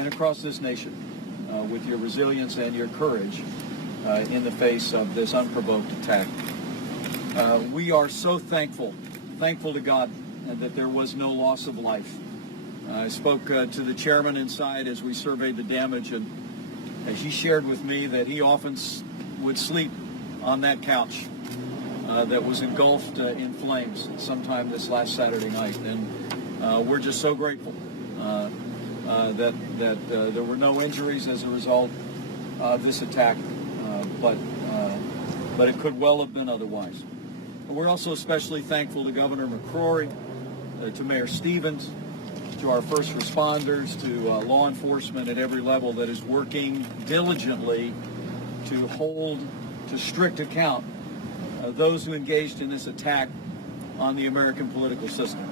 and across this nation with your resilience and your courage in the face of this unprovoked attack. We are so thankful to God that there was no loss of life. I spoke to the chairman inside as we surveyed the damage, and he shared with me that he often would sleep on that couch that was engulfed in flames sometime this last Saturday night. And we're just so grateful that there were no injuries as a result of this attack, but it could well have been otherwise. And we're also especially thankful to Governor McCrory, to Mayor Stevens, to our first responders, to law enforcement at every level that is working diligently to hold to strict account those who engaged in this attack on the American political system.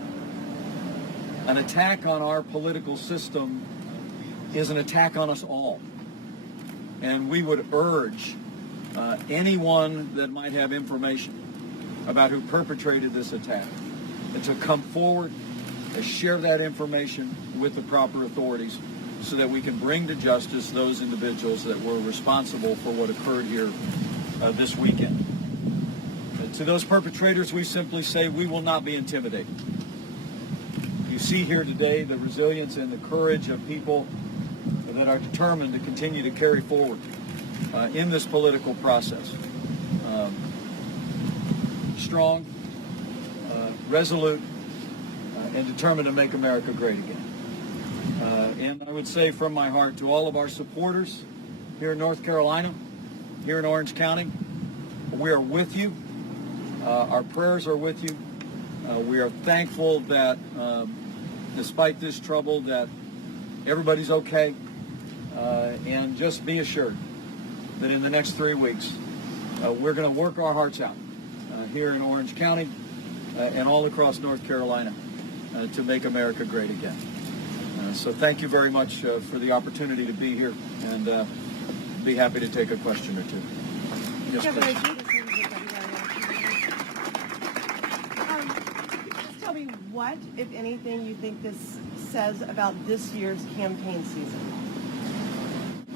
An attack on our political system is an attack on us all. And we would urge anyone that might have information about who perpetrated this attack to come forward and share that information with the proper authorities so that we can bring to justice those individuals that were responsible for what occurred here this weekend. To those perpetrators, we simply say we will not be intimidated. You see here today the resilience and the courage of people that are determined to continue to carry forward in this political process. Strong, resolute, and determined to make America great again. And I would say from my heart to all of our supporters here in North Carolina, here in Orange County, we are with you. Our prayers are with you. We are thankful that despite this trouble that everybody's okay. And just be assured that in the next 3 weeks, we're going to work our hearts out here in Orange County and all across North Carolina to make America great again. So thank you very much for the opportunity to be here, and be happy to take a question or two. Yes, please. Tell me what, if anything, you think this says about this year's campaign season.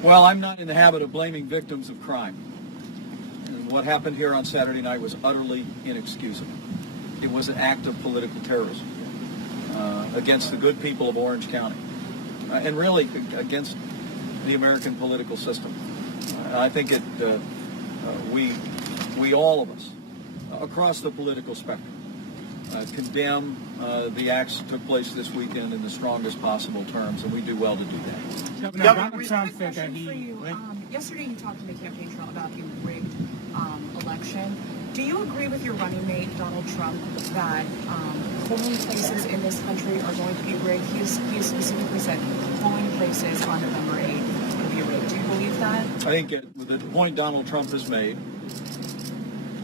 Well, I'm not in the habit of blaming victims of crime. And what happened here on Saturday night was utterly inexcusable. It was an act of political terrorism against the good people of Orange County, and really against the American political system. I think we all of us, across the political spectrum, condemn the acts that took place this weekend in the strongest possible terms, and we do well to do that. Yesterday you talked in the campaign trail about a rigged election. Do you agree with your running mate, Donald Trump, that polling places in this country are going to be rigged? He specifically said polling places on November 8th will be rigged. Do you believe that? I think the point Donald Trump has made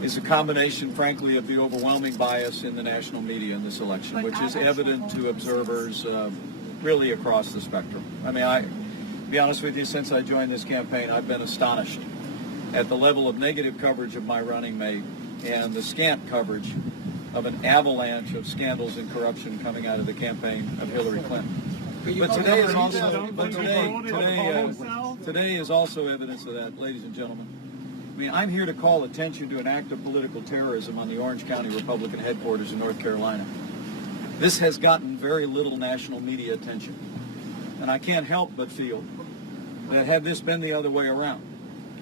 is a combination, frankly, of the overwhelming bias in the national media in this election, which is evident to observers really across the spectrum. I mean, to be honest with you, since I joined this campaign, I've been astonished at the level of negative coverage of my running mate and the scant coverage of an avalanche of scandals and corruption coming out of the campaign of Hillary Clinton. But today is also evidence of that, ladies and gentlemen. I mean, I'm here to call attention to an act of political terrorism on the Orange County Republican headquarters in North Carolina. This has gotten very little national media attention. And I can't help but feel that had this been the other way around,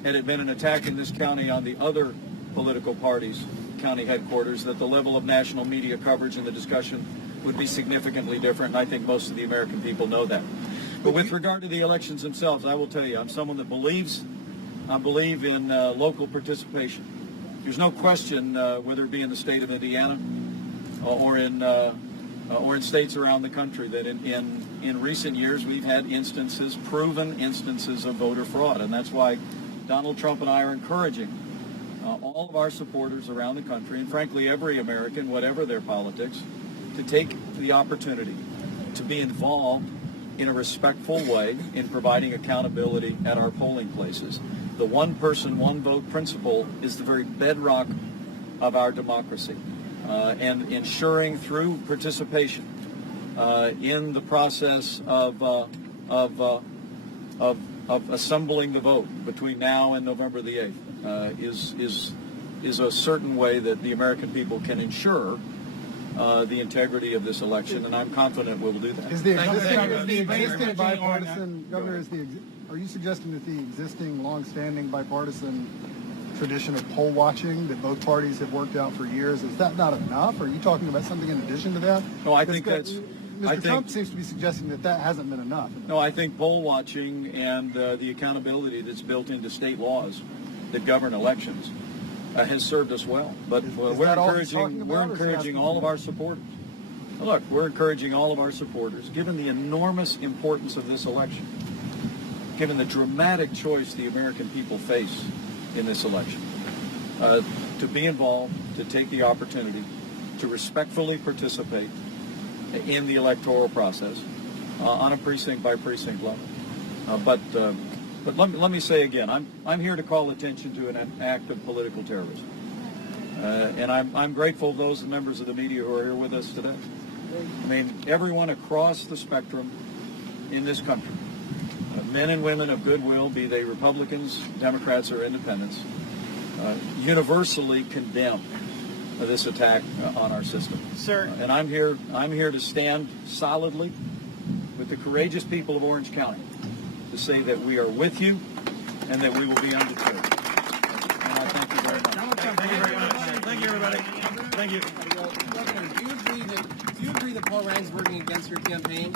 had it been an attack in this county on the other political parties' county headquarters, that the level of national media coverage and the discussion would be significantly different, and I think most of the American people know that. But with regard to the elections themselves, I will tell you, I'm someone that I believe in local participation. There's no question, whether it be in the state of Indiana or in states around the country, that in recent years we've had proven instances of voter fraud, and that's why Donald Trump and I are encouraging all of our supporters around the country, and frankly every American, whatever their politics, to take the opportunity to be involved in a respectful way in providing accountability at our polling places. The one person, one vote principle is the very bedrock of our democracy, and ensuring through participation in the process of of assembling the vote between now and November the 8th is a certain way that the American people can ensure the integrity of this election, and I'm confident we'll do that. Is the existing bipartisan, Governor, are you suggesting that the existing long-standing bipartisan tradition of poll watching that both parties have worked out for years, is that not enough? Are you talking about something in addition to that? No, I think that's... Mr. Trump seems to be suggesting that hasn't been enough. No, I think poll watching and the accountability that's built into state laws that govern elections has served us well. But we're encouraging all of our supporters. Look, we're encouraging all of our supporters, given the enormous importance of this election, given the dramatic choice the American people face in this election, to be involved, to take the opportunity to respectfully participate in the electoral process on a precinct by precinct level. But let me say again, I'm here to call attention to an act of political terrorism, and I'm grateful to those members of the media who are here with us today. I mean, everyone across the spectrum in this country, men and women of goodwill, be they Republicans, Democrats, or Independents, universally condemn this attack on our system. Sir. And I'm here to stand solidly with the courageous people of Orange County to say that we are with you and that we will be undeterred. And I thank you very much. Thank you very much. Thank you, everybody. Thank you. Governor, do you agree that Paul Ryan's working against your campaign?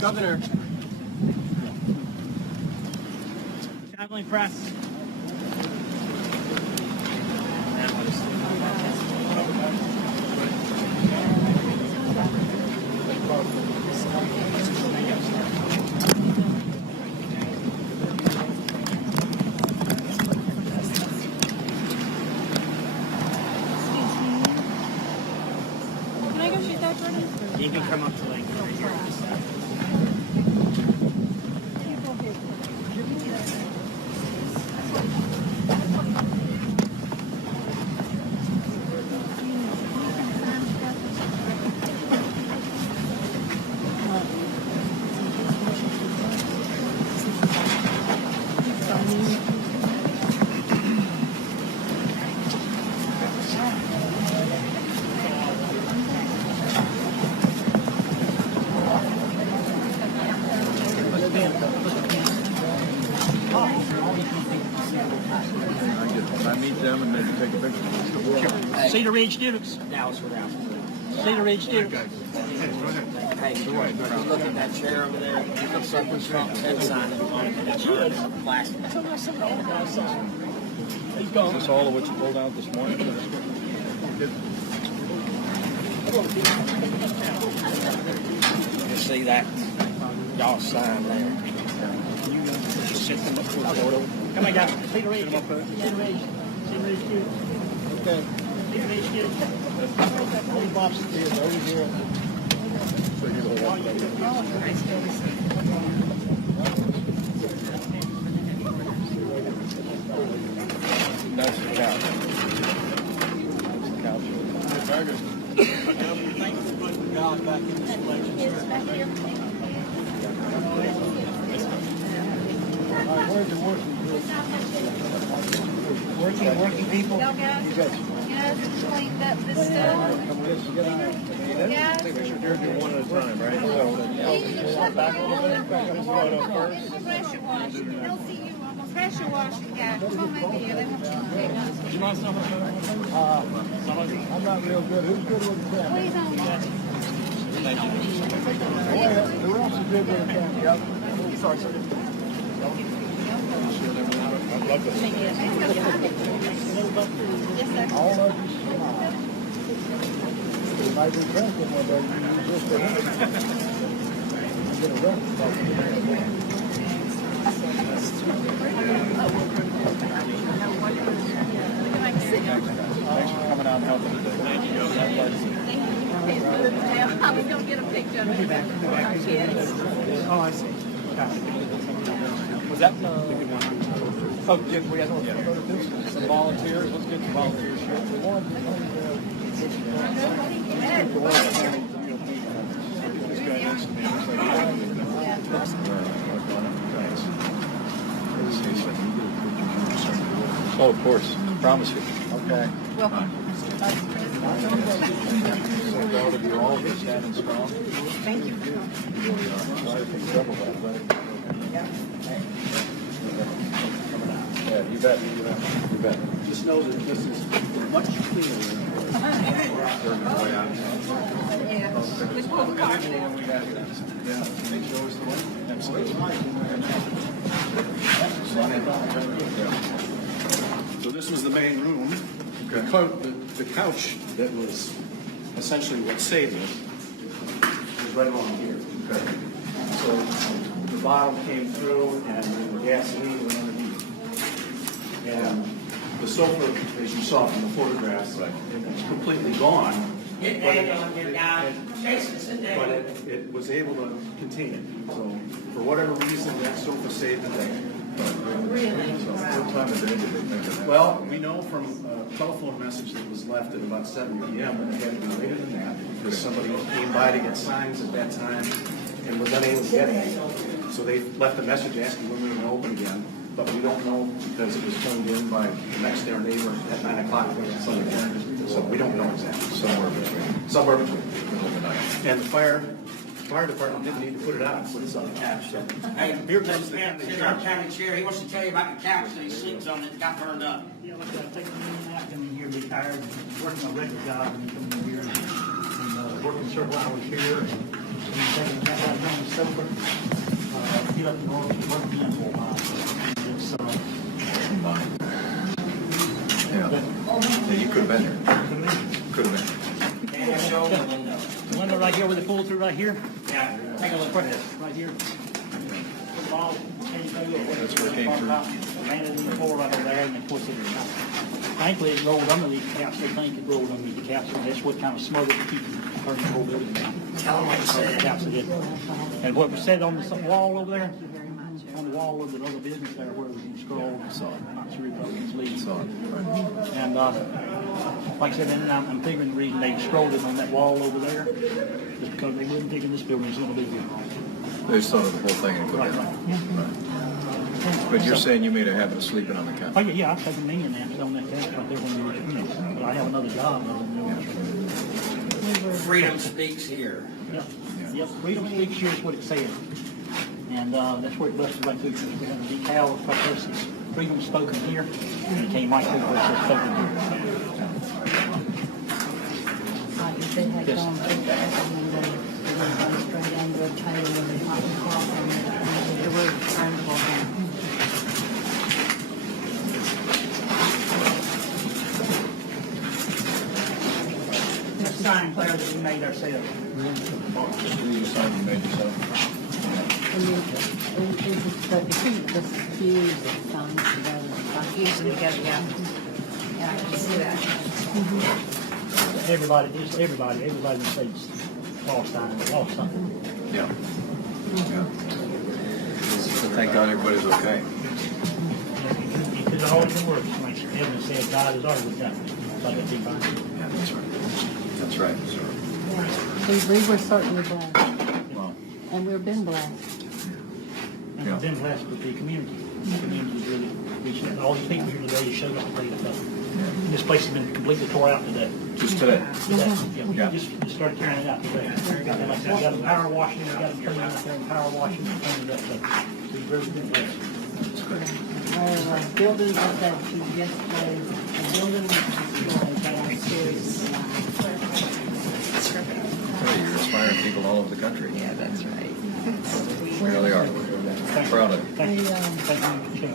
Governor. Traveling press. You can come up to Lake. I meet them and maybe take a picture. Cedar Ridge students. Dallas without. Cedar Ridge students. Hey, look at that chair over there. It looks like we're Trump head sign on it. Plastic. Is this all of what you pulled out this morning? You see that? Y'all sign there. Just sit them up for a photo. Come on, guys. Cedar Ridge. Cedar Ridge. Cedar Ridge students. Okay. Cedar Ridge students. Bob's kids over here. So you don't want That's the couch. That's the couch. Thanks for putting God back in this election. Where's the working people? Y'all guys, you guys cleaned up this stuff. Yeah. You're doing one at a time, right? Pressure washing. They'll see you almost. Pressure washing guy. Come on, maybe they want you to take us. Do you mind some of them? I'm not real good. Who's good with the camera? Please don't watch. Who else is good with the camera? Sorry, sir. Yes, sir. All of you. You might be drinking one day. You just get Thanks for coming out and helping today. I was going to get a picture of it for our kids. Oh, I see. Was that Oh, we had some volunteers. Let's get some volunteers here. Oh, of course. Promise you. Okay. Welcome, Mr. Vice President. So proud of you all for standing strong. Thank you. Sorry for trouble, but I'm glad it's okay. Yeah, you bet. You bet. Just know that this is much clearer. Let's pull the car. Yeah, make sure it's the one. Absolutely. So this was the main room. Okay. The couch that was essentially what saved us was right along here. Okay. So the bottle came through and the gasoline went underneath. And the sofa, as you saw from the photographs, it's completely gone. But it was able to contain it. So for whatever reason, that sofa saved the day. What time is it? Well, we know from a telephone message that was left at about 7 p.m. that it had to be later than that because somebody came by to get signs at that time and was unable to get it. So they left a message asking when we were going to open again, but we don't know because it was turned in by the next door neighbor at 9 o'clock Sunday morning. So we don't know exactly. Somewhere between. And the fire department didn't need to put it out. Put it on the couch. So. Hey, here's our county chair. He wants to tell you about the couch that he sleeps on that got burned up. Yeah, look, I take a nap, come in here, be tired, working a regular job, and come in here and working several hours here, and taking a nap out on the sofa. Get up and go work again for a while. It's, Yeah, you could have been here. Could have been. And show the window. the window right here where they pull through right here, Yeah, take a look at this. right here. The ball came through, or That's where it came through. landed in the floor right over there, and of course thankfully it rolled under the caps. They think it rolled under the caps, and that's what kind of smothered the keep turning the whole building down. Tell him what you said. Caps it. And what was said on the wall over there, on the wall of the other business there where we can scroll, not sure Republicans lead. And like I said, then I'm figuring the reason they scrolled it on that wall over there is because they wouldn't think this building was going to be here. They just thought of the whole thing and put it Right. in. But you're saying you made a habit of sleeping on the couch? Oh yeah, I've taken many naps on that couch right there when you know, but I have another job. Freedom speaks here. Yep. Freedom speaks here is what it said. And that's where it busted right through. We have a decal right there says freedom spoken here, and it came right through where it says spoken here. If they had Yes. gone through the other window, they would have gone straight under a table and they popped across and the roof turned the whole thing. It's a sign, Claire, that we made ourselves. You signed, you made yourself. And then, but the heat just fused the signs together. Fuse them together, yeah. Yeah, I can see that. Everybody in the state's lost something. Yeah. But thank God everybody's okay. It could have always been worse. Like Evan said, God is always done. Like a big fine. Yeah, that's right. That's right. We were certainly blessed, Well, and we've been blessed. And we've been blessed with the community. The community is really reaching out. All these people here today showed up today. This place has been completely tore out today. just today. Yeah. Just started tearing it out today. And like I said, we got them power washing, we got them cleaning out there and power washing and cleaning it up. So we've really been blessed. Our buildings like that yesterday, a building downstairs. Hey, you're inspiring people all over the country. Yeah, that's right. We really are. Proud of you. Thank you. We, Thank you.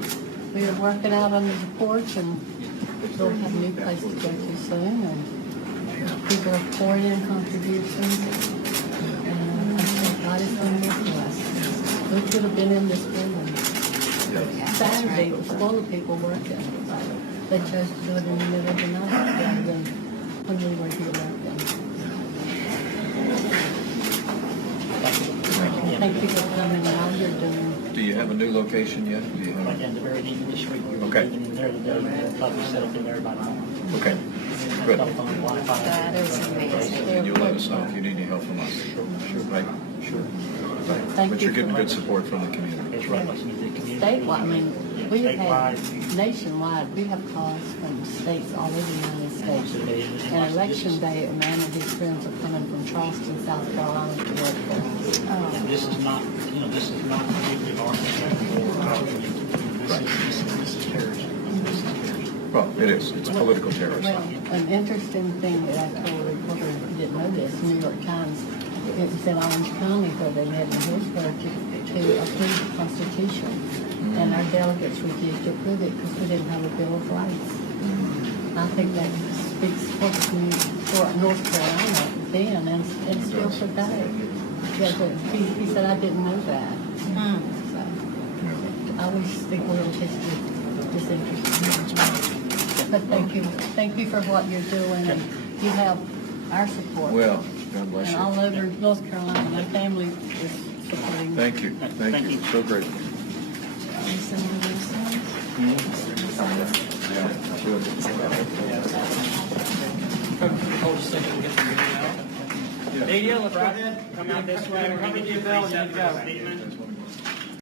We are working out under the porch and we'll have a new place to go to soon, and people are pouring in contributions, and I think God is going to bless us. We could have been in this building Saturday, it was full of people working. They chose to do it in the middle of the night rather than when we were here working. I think people coming out here doing. Do you have a new location yet? Do you Right have? down the very end of the street. We're Okay. living in there today. We'll probably set up in there by tomorrow. Okay. Good. Telephone, Wi-Fi. That is amazing. And you'll let us know if you need any help from us. Sure. Right? Sure. But you're getting good support from the community. It's right. Let's meet the community. Statewide, I mean, We have statewide. had nationwide, we have calls from states all over the United States. And election day, a man and his friends are coming from Charleston, South Carolina to work for us. And this is not, this is not particularly architect or this is terrorism. This is terrorism. Well, it is. It's political terrorism. Well, an interesting thing that I told a reporter who didn't know this, New York Times, it was in Orange County where they met in Hillsborough to approve the Constitution. And our delegates refused to approve it because we didn't have a Bill of Rights. I think that speaks for North Carolina then and still today. Yeah, but he said, I didn't know that. So, I always think world history is interesting. But thank you for what you're doing, and you have our support. Well, God bless And all you. over North Carolina, my family is supporting. Thank you. Thank you. So grateful. Media, let's go ahead. Come out this way. Come and get Bill and you go.